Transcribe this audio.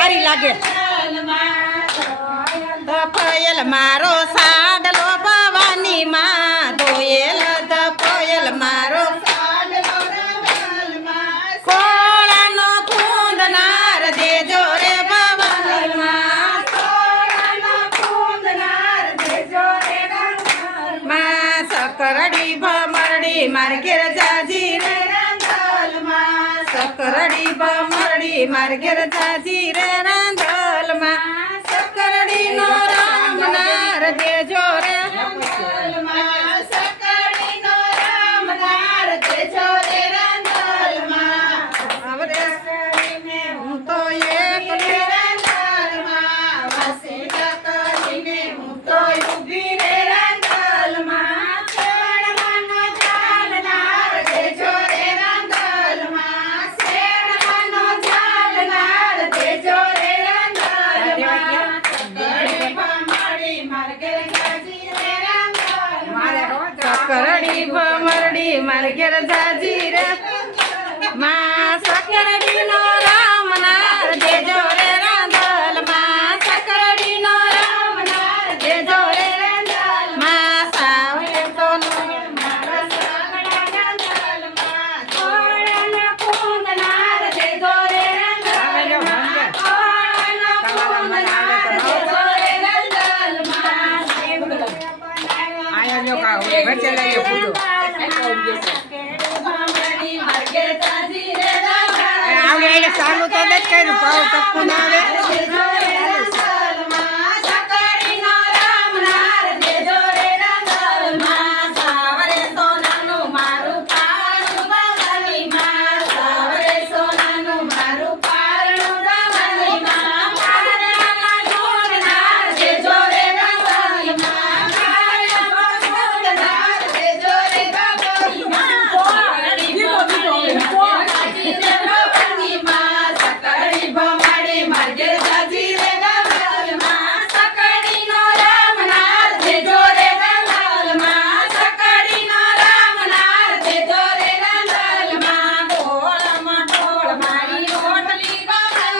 વાગે ધપયેલ મારો સાડલો ભવાની માં ધોયેલ ધપયેલ મારો સકરડી ભમરડી માર ઘેર જાજી રે. સકરડી ભમરડી માર ઘેર જાજી રે રાંધલમાં. સકરડી ભમરડી માર ઘેર જાજી રે. સકરડી નો చెల్లె ఎప్పుడు? ఆవిడ సాగుతుందే తక్కువ